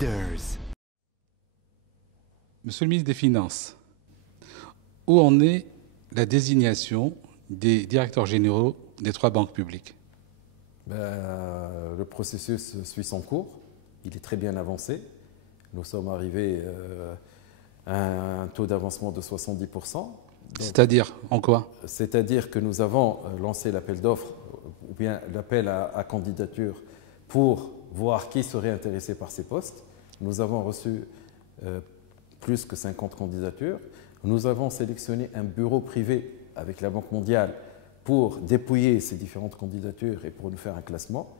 Leaders. Monsieur le ministre des Finances, où en est la désignation des directeurs généraux des 3 banques publiques? Le processus suit son cours. Il est très bien avancé. Nous sommes arrivés à un taux d'avancement de 70%. C'est-à-dire, en quoi? C'est-à-dire que nous avons lancé l'appel d'offres, ou bien l'appel à candidature, pour voir qui serait intéressé par ces postes. Nous avons reçu plus que 50 candidatures. Nous avons sélectionné un bureau privé avec la Banque mondiale pour dépouiller ces différentes candidatures et pour nous faire un classement.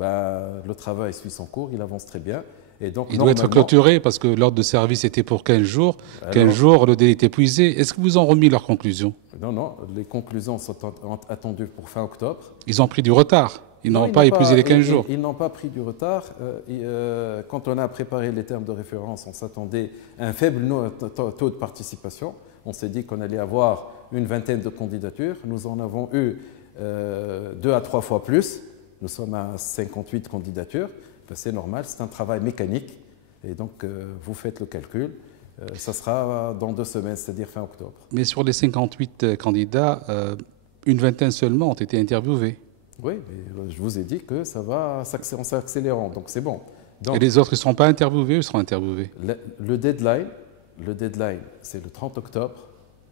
Le travail suit son cours, il avance très bien. Et donc, il doit être clôturé parce que l'ordre de service était pour 15 jours. 15 jours, le délai est épuisé. Est-ce que vous ont remis leurs conclusions? Non, les conclusions sont attendues pour fin octobre. Ils ont pris du retard. Ils n'ont pas épuisé les 15 jours. Ils n'ont pas pris du retard. Quand on a préparé les termes de référence, on s'attendait à un faible taux de participation. On s'est dit qu'on allait avoir une vingtaine de candidatures. Nous en avons eu 2 à 3 fois plus. Nous sommes à 58 candidatures. C'est normal, c'est un travail mécanique. Et donc, vous faites le calcul. Ça sera dans 2 semaines, c'est-à-dire fin octobre. Mais sur les 58 candidats, une vingtaine seulement ont été interviewés. Oui, mais je vous ai dit que ça va en s'accélérant, donc c'est bon. Donc, et les autres, ils ne seront pas interviewés ou ils seront interviewés? Le deadline, c'est le 30 octobre.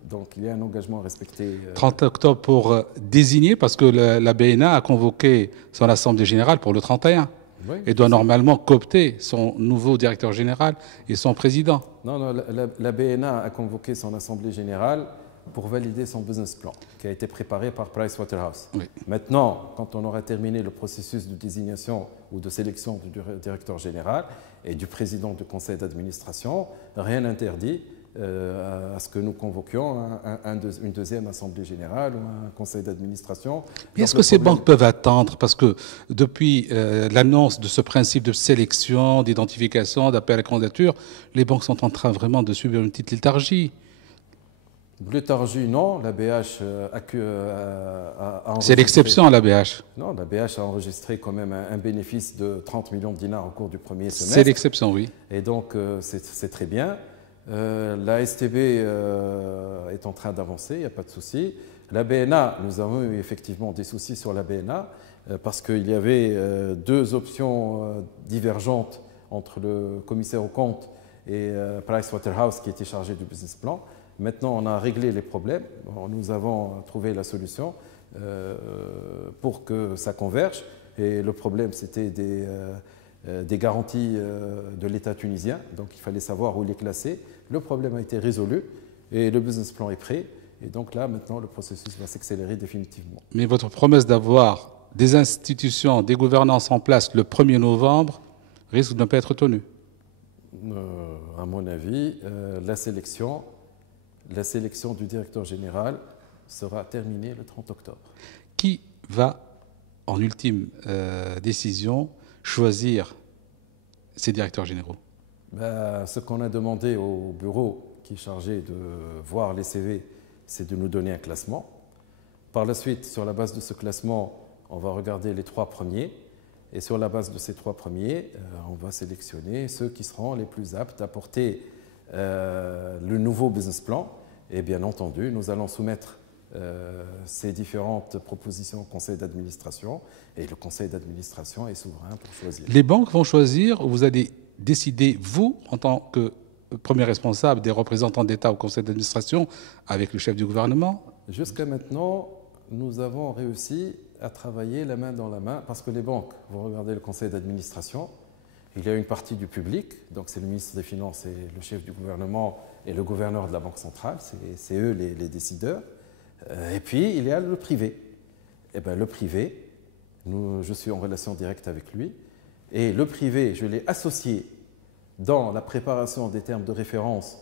Donc, il y a un engagement à respecter. 30 octobre pour désigner, parce que la BNA a convoqué son assemblée générale pour le 31. Oui, et doit normalement coopter son nouveau directeur général et son président. Non, la BNA a convoqué son assemblée générale pour valider son business plan, qui a été préparé par Pricewaterhouse. Oui. Maintenant, quand on aura terminé le processus de désignation ou de sélection du directeur général et du président du conseil d'administration, rien n'interdit à ce que nous convoquions une deuxième assemblée générale ou un conseil d'administration. Mais est-ce que ces banques peuvent attendre? Parce que depuis l'annonce de ce principe de sélection, d'identification, d'appel à la candidature, les banques sont en train vraiment de subir une petite léthargie. Léthargie, non. La BH a c'est l'exception, la BH. Non, la BH a enregistré quand même un bénéfice de 30 millions de dinars au cours du premier semestre. C'est l'exception, oui. Et donc, c'est très bien. La STB est en train d'avancer, il n'y a pas de souci. La BNA, nous avons eu effectivement des soucis sur la BNA parce qu'il y avait 2 options divergentes entre le commissaire aux comptes et Pricewaterhouse qui était chargé du business plan. Maintenant, on a réglé les problèmes. Nous avons trouvé la solution pour que ça converge. Et le problème, c'était des garanties de l'État tunisien. Donc, il fallait savoir où les classer. Le problème a été résolu et le business plan est prêt. Et donc là, maintenant, le processus va s'accélérer définitivement. Mais votre promesse d'avoir des institutions, des gouvernances en place le 1er novembre risque de ne pas être tenue? À mon avis, la sélection du directeur général sera terminée le 30 octobre. Qui va, en ultime décision, choisir ces directeurs généraux? Ce qu'on a demandé au bureau qui est chargé de voir les CV, c'est de nous donner un classement. Par la suite, sur la base de ce classement, on va regarder les 3 premiers. Et sur la base de ces 3 premiers, on va sélectionner ceux qui seront les plus aptes à porter le nouveau business plan. Et bien entendu, nous allons soumettre ces différentes propositions au conseil d'administration. Et le conseil d'administration est souverain pour choisir. Les banques vont choisir, ou vous allez décider, vous, en tant que premier responsable des représentants d'État au conseil d'administration, avec le chef du gouvernement? Jusqu'à maintenant, nous avons réussi à travailler la main dans la main, parce que les banques vont regarder le conseil d'administration. Il y a une partie du public, donc c'est le ministre des Finances et le chef du gouvernement et le gouverneur de la Banque centrale, c'est eux les décideurs. Et puis, il y a le privé. Et bien, le privé, je suis en relation directe avec lui, et le privé, je l'ai associé dans la préparation des termes de référence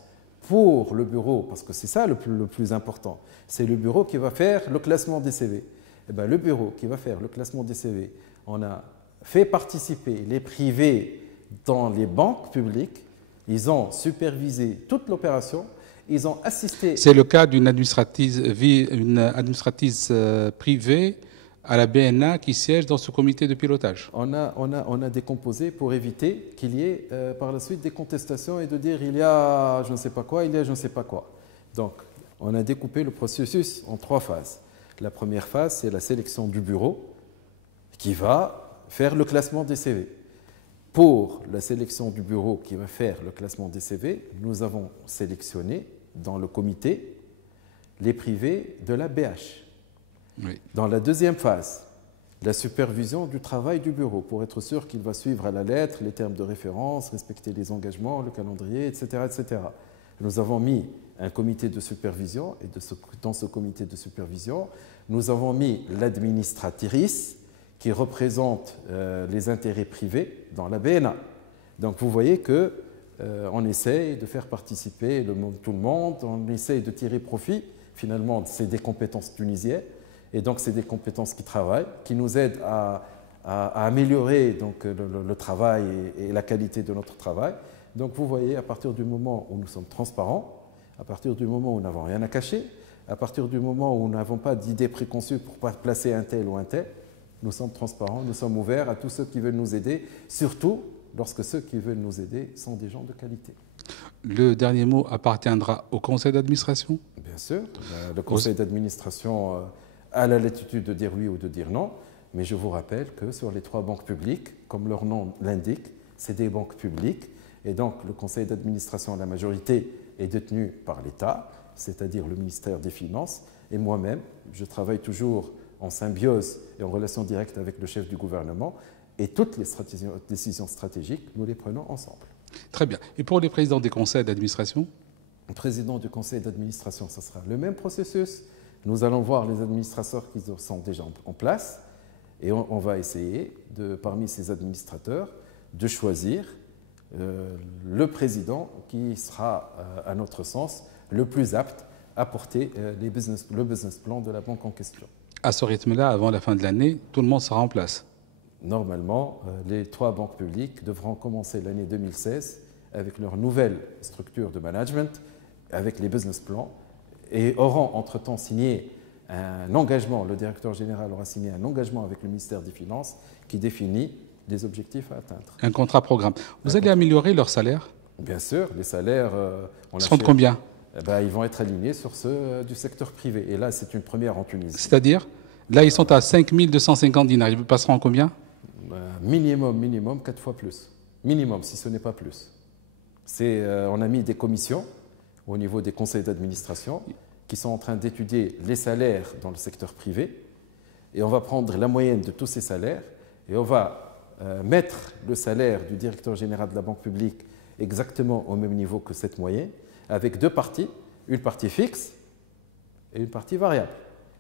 pour le bureau, parce que c'est ça le plus important. C'est le bureau qui va faire le classement des CV. Et bien, le bureau qui va faire le classement des CV, on a fait participer les privés dans les banques publiques. Ils ont supervisé toute l'opération. Ils ont assisté. C'est le cas d'une administratrice privée à la BNA qui siège dans ce comité de pilotage. On a décomposé pour éviter qu'il y ait par la suite des contestations et de dire il y a je ne sais pas quoi, il y a je ne sais pas quoi. Donc, on a découpé le processus en 3 phases. La première phase, c'est la sélection du bureau qui va faire le classement des CV. Pour la sélection du bureau qui va faire le classement des CV, nous avons sélectionné dans le comité les privés de la BH. Oui. Dans la deuxième phase, la supervision du travail du bureau pour être sûr qu'il va suivre à la lettre les termes de référence, respecter les engagements, le calendrier, etc. etc. Nous avons mis un comité de supervision et dans ce comité de supervision, nous avons mis l'administratrice qui représente les intérêts privés dans la BNA. Donc vous voyez que on essaye de faire participer tout le monde, on essaye de tirer profit. Finalement, c'est des compétences tunisiennes et donc c'est des compétences qui travaillent, qui nous aident à améliorer donc, le travail et la qualité de notre travail. Donc vous voyez, à partir du moment où nous sommes transparents, à partir du moment où nous n'avons rien à cacher, à partir du moment où nous n'avons pas d'idées préconçues pour placer un tel ou un tel, nous sommes transparents, nous sommes ouverts à tous ceux qui veulent nous aider, surtout lorsque ceux qui veulent nous aider sont des gens de qualité. Le dernier mot appartiendra au conseil d'administration? Bien sûr, le conseil d'administration a la latitude de dire oui ou de dire non, mais je vous rappelle que sur les 3 banques publiques, comme leur nom l'indique, c'est des banques publiques, et donc le conseil d'administration, la majorité, est détenu par l'État, c'est-à-dire le ministère des Finances, et moi-même, je travaille toujours en symbiose et en relation directe avec le chef du gouvernement, et toutes les décisions stratégiques, nous les prenons ensemble. Très bien. Et pour les présidents des conseils d'administration? Le président du conseil d'administration, ce sera le même processus. Nous allons voir les administrateurs qui sont déjà en place, et on va essayer, parmi ces administrateurs, de choisir le président qui sera, à notre sens, le plus apte à porter le business plan de la banque en question. À ce rythme-là, avant la fin de l'année, tout le monde sera en place. Normalement, les 3 banques publiques devront commencer l'année 2016 avec leur nouvelle structure de management, avec les business plans, et auront entre-temps signé un engagement, le directeur général aura signé un engagement avec le ministère des Finances qui définit des objectifs à atteindre. Un contrat programme. Vous allez améliorer leur salaire? Bien sûr, les salaires... Ils seront de combien? Ils vont être alignés sur ceux du secteur privé. Et là, c'est une première en Tunisie. C'est-à-dire, là, ils sont à 5 250 dinars. Ils passeront en combien? Minimum 4 fois plus. Minimum, si ce n'est pas plus. On a mis des commissions au niveau des conseils d'administration qui sont en train d'étudier les salaires dans le secteur privé. Et on va prendre la moyenne de tous ces salaires et on va mettre le salaire du directeur général de la banque publique exactement au même niveau que cette moyenne, avec 2 parties, une partie fixe et une partie variable.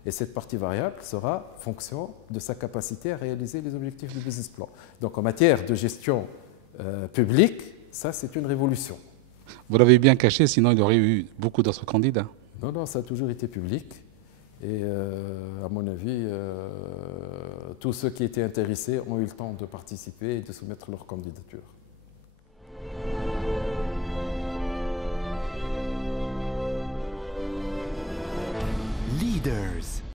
Et cette partie variable sera fonction de sa capacité à réaliser les objectifs du business plan. Donc en matière de gestion publique, ça c'est une révolution. Vous l'avez bien caché, sinon il y aurait eu beaucoup d'autres candidats. Non, ça a toujours été public. Et à mon avis, tous ceux qui étaient intéressés ont eu le temps de participer et de soumettre leur candidature. Leaders.